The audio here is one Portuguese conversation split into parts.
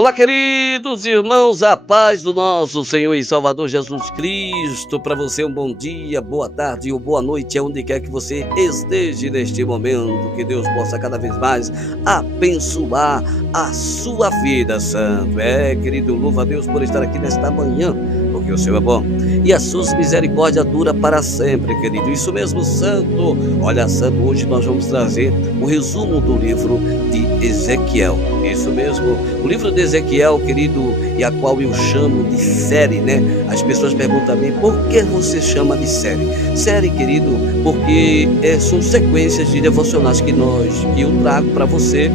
Olá, queridos irmãos, a paz do nosso Senhor e Salvador Jesus Cristo. Para você, um bom dia, boa tarde ou boa noite, aonde quer que você esteja neste momento. Que Deus possa cada vez mais abençoar a sua vida, santo. Querido, louva a Deus por estar aqui nesta manhã, porque o Senhor é bom e a sua misericórdia dura para sempre, querido. Isso mesmo, santo. Olha, santo, hoje nós vamos trazer o resumo do livro de Ezequiel. Isso mesmo, o livro de Ezequiel, querido, e a qual eu chamo de série, né? As pessoas perguntam a mim, por que você chama de série? Série, querido, porque são sequências de devocionais que eu trago para você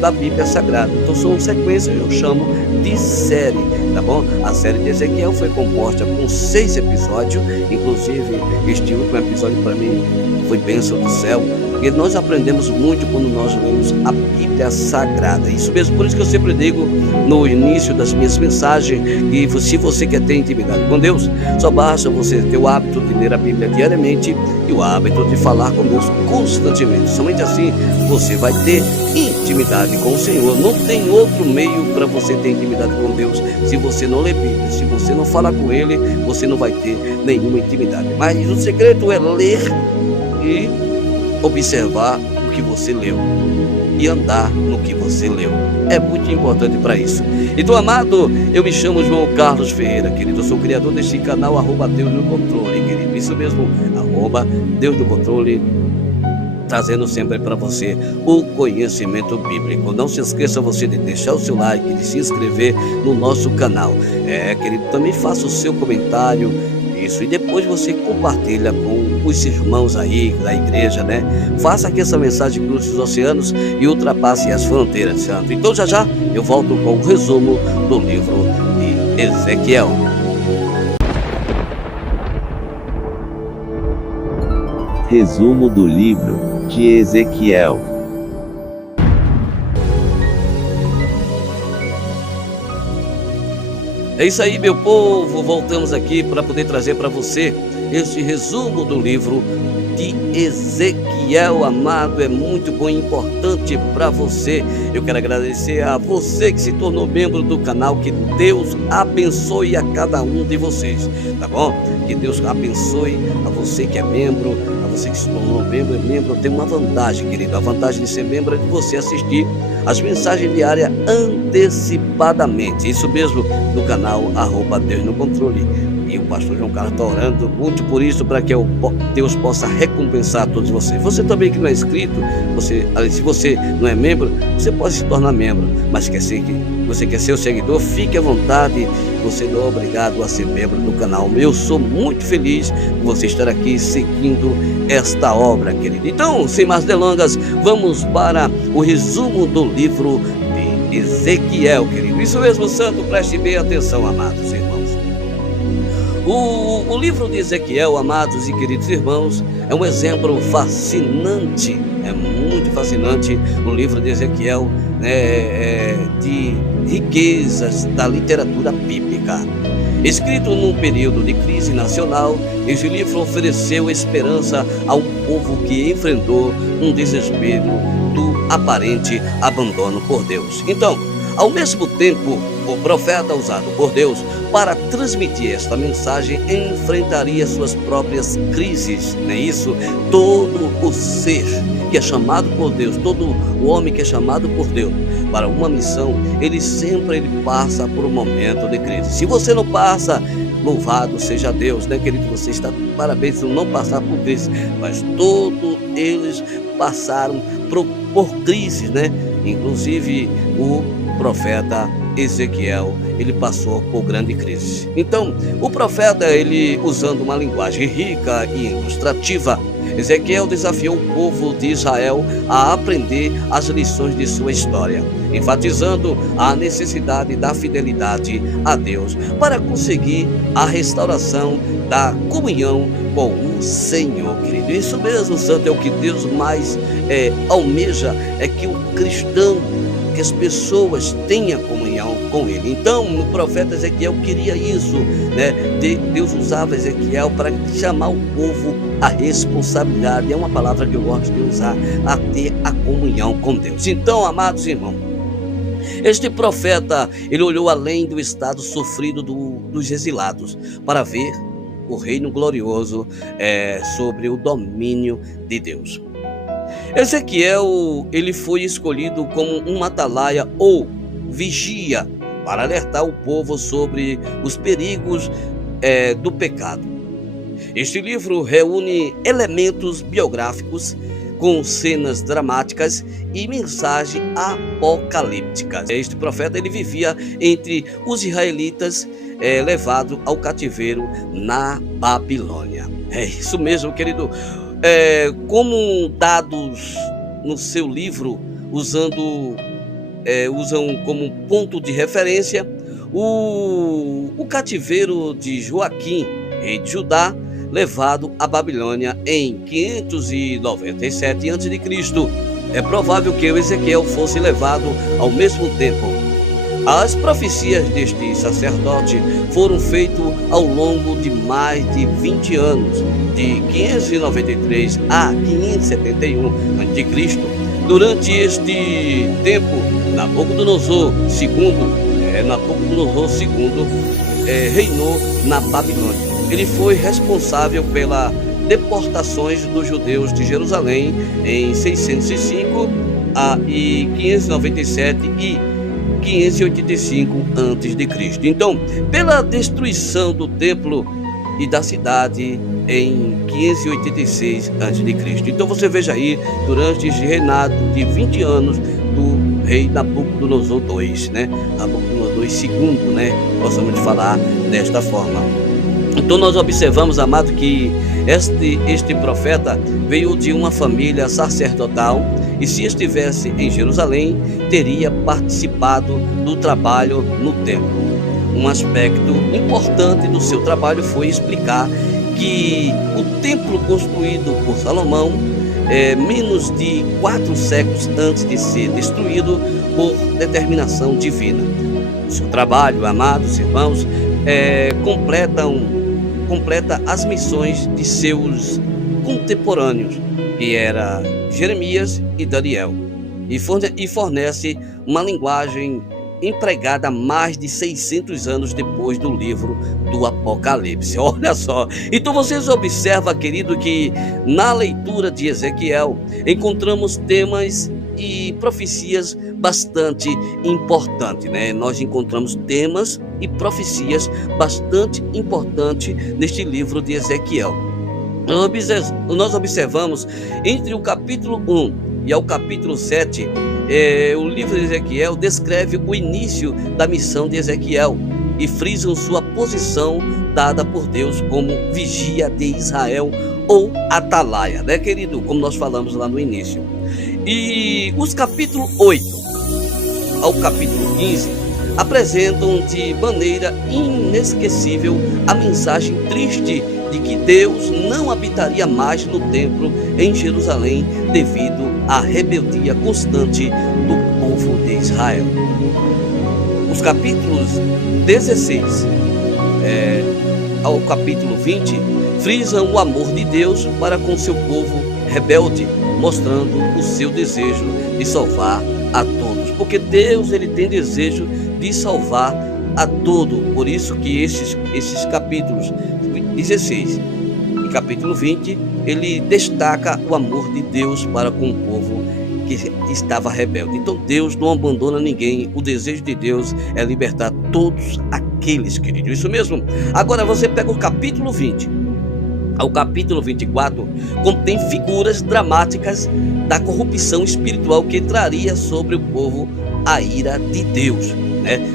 da Bíblia Sagrada. Então são sequências que eu chamo de série, tá bom? A série de Ezequiel foi composta com 6 episódios, inclusive este último episódio para mim foi bênção do céu, porque nós aprendemos muito quando nós lemos a Bíblia Sagrada. Isso mesmo, por isso que eu sempre digo no início das minhas mensagens que se você quer ter intimidade com Deus, só basta você ter o hábito de ler a Bíblia diariamente e o hábito de falar com Deus constantemente. Somente assim você vai ter intimidade com o Senhor. Não tem outro meio para você ter intimidade com Deus. Se você não ler Bíblia, se você não falar com Ele, você não vai ter nenhuma intimidade. Mas o segredo é ler e observar o que você leu e andar no que você leu. É muito importante para isso. Então, amado, eu me chamo João Carlos Ferreira, querido. Eu sou o criador deste canal, Deus no Controle, querido. Isso mesmo, Deus no Controle, trazendo sempre para você o conhecimento bíblico. Não se esqueça você de deixar o seu like, de se inscrever no nosso canal. Querido, também faça o seu comentário. Isso, e depois você compartilha com os irmãos aí da igreja, né? Faça que essa mensagem cruze os oceanos e ultrapasse as fronteiras, santo. Então já eu volto com o resumo do livro de Ezequiel. Resumo do livro de Ezequiel. É isso aí, meu povo, voltamos aqui para poder trazer para você este resumo do livro de Ezequiel, amado. É muito bom e importante para você. Eu quero agradecer a você que se tornou membro do canal. Que Deus abençoe a cada um de vocês, tá bom? Que Deus abençoe a você que é membro, a você que se tornou membro. Tem uma vantagem, querido. A vantagem de ser membro é de você assistir as mensagens diárias antecipadamente. Isso mesmo, no canal Deus no Controle. E o pastor João Carlos está orando muito por isso, para que Deus possa recompensar todos vocês. Você também que não é inscrito, se você não é membro, você pode se tornar membro. Mas você quer ser o seguidor, fique à vontade. Você não é obrigado a ser membro do canal. Eu sou muito feliz por você estar aqui seguindo esta obra, querido. Então, sem mais delongas, vamos para o resumo do livro de Ezequiel, querido. Isso mesmo, santo, preste bem atenção, amados irmãos. O livro de Ezequiel, amados e queridos irmãos, é um exemplo fascinante, é muito fascinante o livro de Ezequiel, de riquezas da literatura bíblica. Escrito num período de crise nacional, esse livro ofereceu esperança a um povo que enfrentou um desespero do aparente abandono por Deus. Então, ao mesmo tempo, o profeta usado por Deus para transmitir esta mensagem enfrentaria suas próprias crises, não é isso? Todo o ser que é chamado por Deus, todo o homem que é chamado por Deus para uma missão, ele sempre passa por um momento de crise. Se você não passa, louvado seja Deus, né, querido? Você está de parabéns por não passar por crise, mas todos eles passaram por crises, né? Inclusive o profeta Ezequiel, ele passou por grande crise. Então, o profeta, ele usando uma linguagem rica e ilustrativa, Ezequiel desafiou o povo de Israel a aprender as lições de sua história, enfatizando a necessidade da fidelidade a Deus para conseguir a restauração da comunhão com o Senhor, querido. Isso mesmo, santo, é o que Deus mais almeja, é que o cristão, que as pessoas tenham comunhão com Ele. Então, o profeta Ezequiel queria isso, né? Deus usava Ezequiel para chamar o povo à responsabilidade. É uma palavra que eu gosto de usar, a ter a comunhão com Deus. Então, amados irmãos, Este profeta, ele olhou além do estado sofrido dos exilados para ver o reino glorioso sobre o domínio de Deus. Ezequiel, ele foi escolhido como um atalaia ou vigia para alertar o povo sobre os perigos do pecado. Este livro reúne elementos biográficos com cenas dramáticas e mensagens apocalípticas. Este profeta, ele vivia entre os israelitas, levado ao cativeiro na Babilônia. É isso mesmo, querido. Como dados no seu livro, usam como ponto de referência o cativeiro de Joaquim, rei de Judá, levado à Babilônia em 597 a.C. É provável que Ezequiel fosse levado ao mesmo tempo. As profecias deste sacerdote foram feitas ao longo de mais de 20 anos, de 593 a 571 a.C. Durante este tempo, Nabucodonosor II reinou na Babilônia. Ele foi responsável pelas deportações dos judeus de Jerusalém em 605 e 597 e 585 a.C. Então, pela destruição do templo e da cidade em 586 a.C. Então você veja aí, durante esse reinado de 20 anos do rei Nabucodonosor II, Nabucodonosor II, possamos falar desta forma. Então nós observamos, amado, que este profeta veio de uma família sacerdotal e, se estivesse em Jerusalém, teria participado do trabalho no templo. Um aspecto importante do seu trabalho foi explicar que o templo construído por Salomão, menos de 4 séculos antes de ser destruído por determinação divina. O seu trabalho, amados irmãos, completa as missões de seus contemporâneos, que era Jeremias e Daniel, e fornece uma linguagem empregada mais de 600 anos depois do livro do Apocalipse. Olha só. Então vocês observam, querido, que na leitura de Ezequiel encontramos temas e profecias bastante importantes, Nós encontramos temas e profecias bastante importantes neste livro de Ezequiel. Nós observamos entre o capítulo 1 e ao capítulo 7, o livro de Ezequiel descreve o início da missão de Ezequiel e frisam sua posição dada por Deus como vigia de Israel ou atalaia, querido? Como nós falamos lá no início. E os capítulos 8 ao capítulo 15 apresentam de maneira inesquecível a mensagem triste de que Deus não habitaria mais no templo em Jerusalém devido à rebeldia constante do povo de Israel. Os capítulos 16 ao capítulo 20 frisam o amor de Deus para com seu povo rebelde, mostrando o seu desejo de salvar a todos, porque Deus, ele tem desejo de salvar a todos. Por isso que esses capítulos 16 e capítulo 20, ele destaca o amor de Deus para com o povo que estava rebelde. Então Deus não abandona ninguém. O desejo de Deus é libertar todos aqueles, queridos. Isso mesmo. Agora você pega o capítulo 20 ao capítulo 24, contém figuras dramáticas da corrupção espiritual que traria sobre o povo a ira de Deus.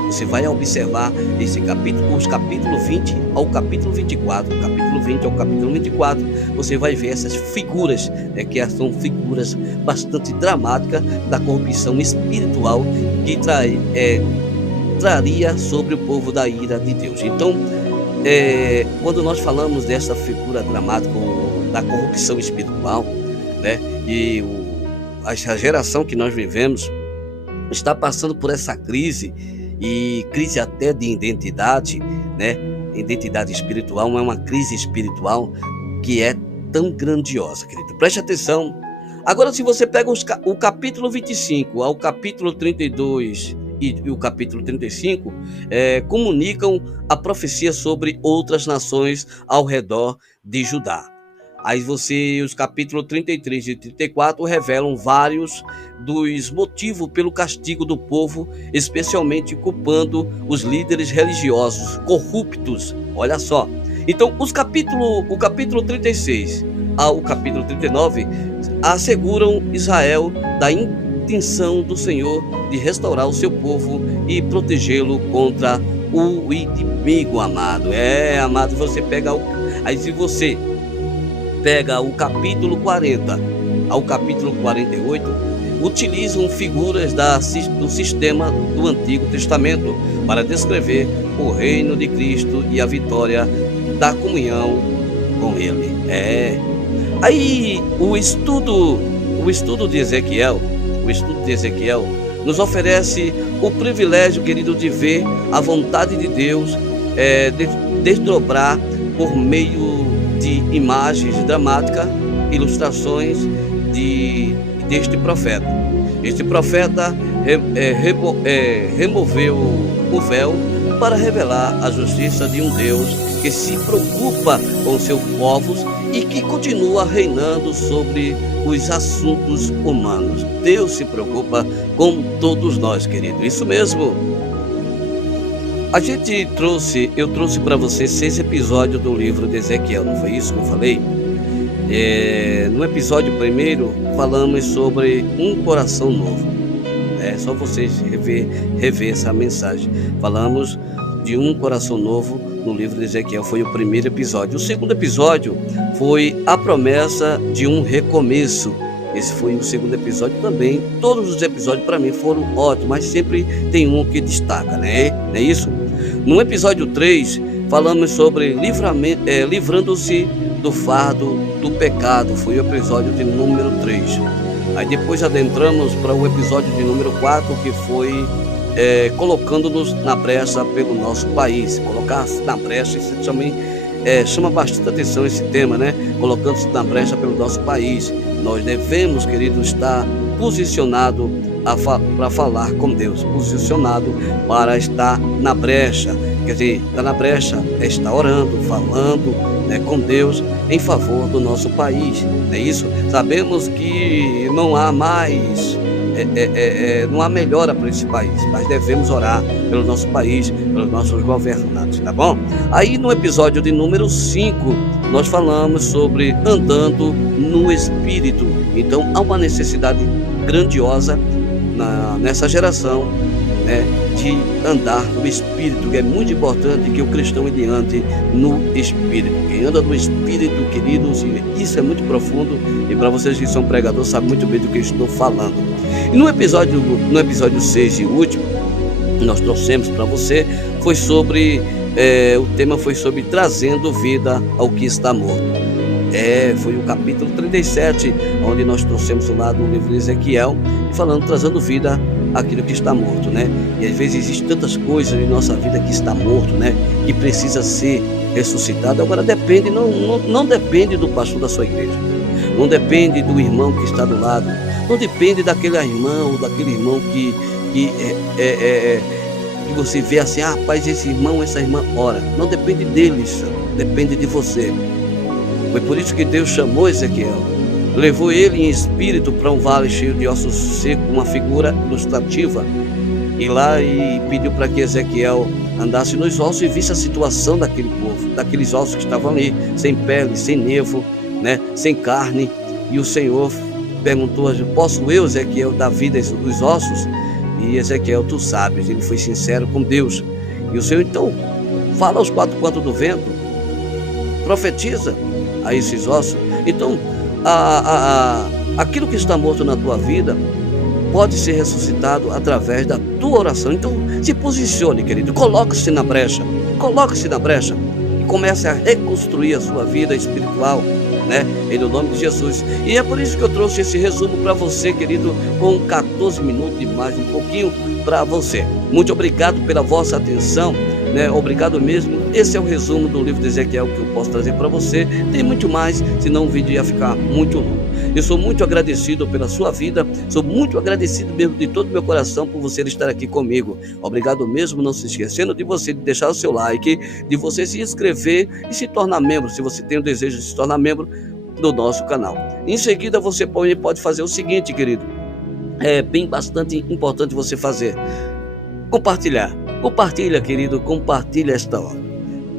Você vai observar esse capítulo, os capítulos 20 ao capítulo 24, capítulo 20 ao capítulo 24, você vai ver essas figuras, que são figuras bastante dramáticas da corrupção espiritual que traria sobre o povo da ira de Deus. Então, quando nós falamos dessa figura dramática da corrupção espiritual, e a geração que nós vivemos está passando por essa crise, e crise até de identidade, Identidade espiritual, não é uma crise espiritual que é tão grandiosa, querido. Preste atenção. Agora, se você pega o capítulo 25 ao capítulo 32 e o capítulo 35 comunicam a profecia sobre outras nações ao redor de Judá. Aí os capítulos 33 e 34 revelam vários dos motivos pelo castigo do povo, especialmente culpando os líderes religiosos corruptos. Olha só. Então, o capítulo 36 ao capítulo 39 asseguram Israel da intenção do Senhor de restaurar o seu povo e protegê-lo contra o inimigo, amado. Amado, aí se você pega o capítulo 40 ao capítulo 48, utilizam figuras do sistema do Antigo Testamento para descrever o reino de Cristo e a vitória da comunhão com Ele. Aí o estudo de Ezequiel nos oferece o privilégio, querido, de ver a vontade de Deus desdobrar por meio de imagens dramáticas, ilustrações deste profeta. Este profeta removeu o véu para revelar a justiça de um Deus que se preocupa com seus povos e que continua reinando sobre os assuntos humanos. Deus se preocupa com todos nós, querido. Isso mesmo. Eu trouxe para você 6 episódios do livro de Ezequiel, não foi isso que eu falei? No episódio primeiro, falamos sobre um coração novo. É só vocês rever essa mensagem. Falamos de um coração novo no livro de Ezequiel, foi o primeiro episódio. O segundo episódio foi a promessa de um recomeço. Esse foi o segundo episódio também. Todos os episódios para mim foram ótimos, mas sempre tem um que destaca, né? Não é isso? No episódio 3, falamos sobre livrando-se do fardo do pecado. Foi o episódio de número 3. Aí depois adentramos para o episódio de número 4, que foi colocando-nos na brecha pelo nosso país. Colocar-se na brecha, isso também chama bastante atenção esse tema, né? Colocando-se na brecha pelo nosso país. Nós devemos, querido, estar posicionado para falar com Deus, posicionado para estar na brecha. Quer dizer, estar na brecha é estar orando, falando, né, com Deus em favor do nosso país. Não é isso? Sabemos que não há mais, não há melhora para esse país, mas devemos orar pelo nosso país, pelos nossos governantes, tá bom? Aí no episódio de número 5, nós falamos sobre andando no Espírito. Então há uma necessidade grandiosa nessa geração, né, de andar no Espírito, que é muito importante que o cristão ele ande no Espírito. Quem anda no Espírito, queridos, isso é muito profundo, e para vocês que são pregadores sabem muito bem do que eu estou falando. E no episódio 6 e último, nós trouxemos para você, o tema foi sobre trazendo vida ao que está morto. Foi o capítulo 37, onde nós trouxemos o lado do livro de Ezequiel, trazendo vida àquilo que está morto, né? E às vezes existem tantas coisas em nossa vida que está morto, né? Que precisa ser ressuscitado. Agora não depende do pastor da sua igreja, não depende do irmão que está do lado, não depende daquele irmão que você vê assim, rapaz, esse irmão, essa irmã, ora, não depende deles, depende de você. Foi por isso que Deus chamou Ezequiel, levou ele em espírito para um vale cheio de ossos secos, uma figura ilustrativa, e lá e pediu para que Ezequiel andasse nos ossos e visse a situação daquele povo, daqueles ossos que estavam ali, sem pele, sem nervo, né, sem carne. E o Senhor perguntou: posso eu, Ezequiel, dar vida aos ossos? E Ezequiel, tu sabes, ele foi sincero com Deus. E o Senhor então fala aos 4 cantos do vento, profetiza a esses ossos. Então aquilo que está morto na tua vida pode ser ressuscitado através da tua oração. Então se posicione, querido, coloque-se na brecha e comece a reconstruir a sua vida espiritual, né? Em nome de Jesus. E é por isso que eu trouxe esse resumo para você, querido, com 14 minutos e mais um pouquinho para você. Muito obrigado pela vossa atenção, né? Obrigado mesmo. Esse é o resumo do livro de Ezequiel que eu posso trazer para você. Tem muito mais, senão o vídeo ia ficar muito longo. Eu sou muito agradecido pela sua vida, sou muito agradecido mesmo de todo o meu coração por você estar aqui comigo. Obrigado mesmo, não se esquecendo de você deixar o seu like, de você se inscrever e se tornar membro, se você tem o desejo de se tornar membro do nosso canal. Em seguida, você pode fazer o seguinte, querido, é bem bastante importante você fazer, compartilha, querido, compartilha esta obra.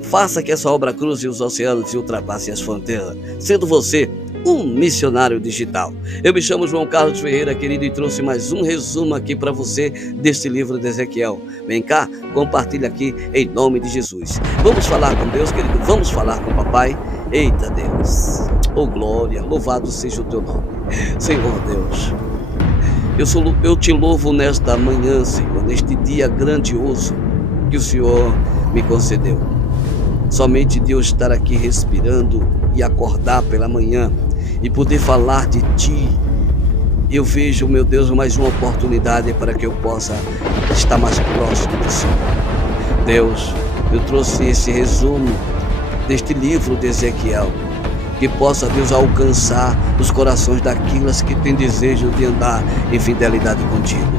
Faça que essa obra cruze os oceanos e ultrapasse as fronteiras, sendo você um missionário digital. Eu me chamo João Carlos Ferreira, querido, e trouxe mais um resumo aqui para você deste livro de Ezequiel. Vem cá, compartilha aqui em nome de Jesus. Vamos falar com Deus, querido, vamos falar com o papai. Eita Deus, oh glória, louvado seja o teu nome, Senhor Deus. Eu te louvo nesta manhã, Senhor, neste dia grandioso que o Senhor me concedeu. Somente Deus estar aqui respirando e acordar pela manhã e poder falar de Ti. Eu vejo, meu Deus, mais uma oportunidade para que eu possa estar mais próximo do Senhor. Deus, eu trouxe esse resumo deste livro de Ezequiel, que possa, Deus, alcançar os corações daqueles que têm desejo de andar em fidelidade contigo.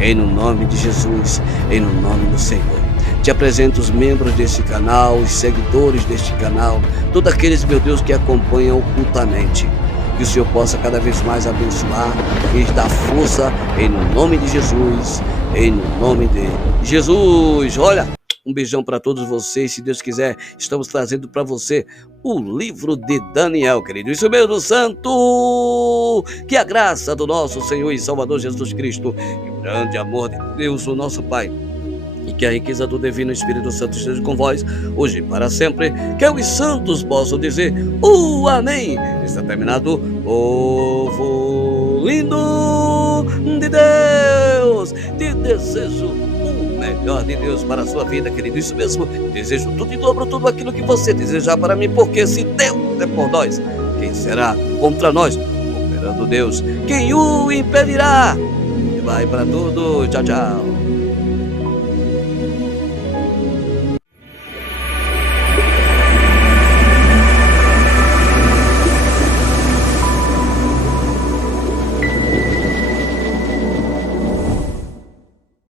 Em nome de Jesus, em nome do Senhor. Te apresento os membros deste canal, os seguidores deste canal, todos aqueles, meu Deus, que acompanham ocultamente. Que o Senhor possa cada vez mais abençoar e dar força em nome de Jesus, em nome de Jesus. Olha, um beijão para todos vocês. Se Deus quiser, estamos trazendo para você o livro de Daniel, querido. Isso mesmo, santo! Que a graça do nosso Senhor e Salvador Jesus Cristo, que o grande amor de Deus, o nosso Pai, e que a riqueza do Divino Espírito Santo esteja com vós, hoje e para sempre, que os santos possam dizer o amém. Está terminado, povo lindo de Deus. Te desejo o melhor de Deus para a sua vida, querido. Isso mesmo, desejo tudo em dobro, tudo aquilo que você desejar para mim, porque se Deus é por nós, quem será contra nós? Operando Deus, quem o impedirá? Vai para tudo, tchau, tchau.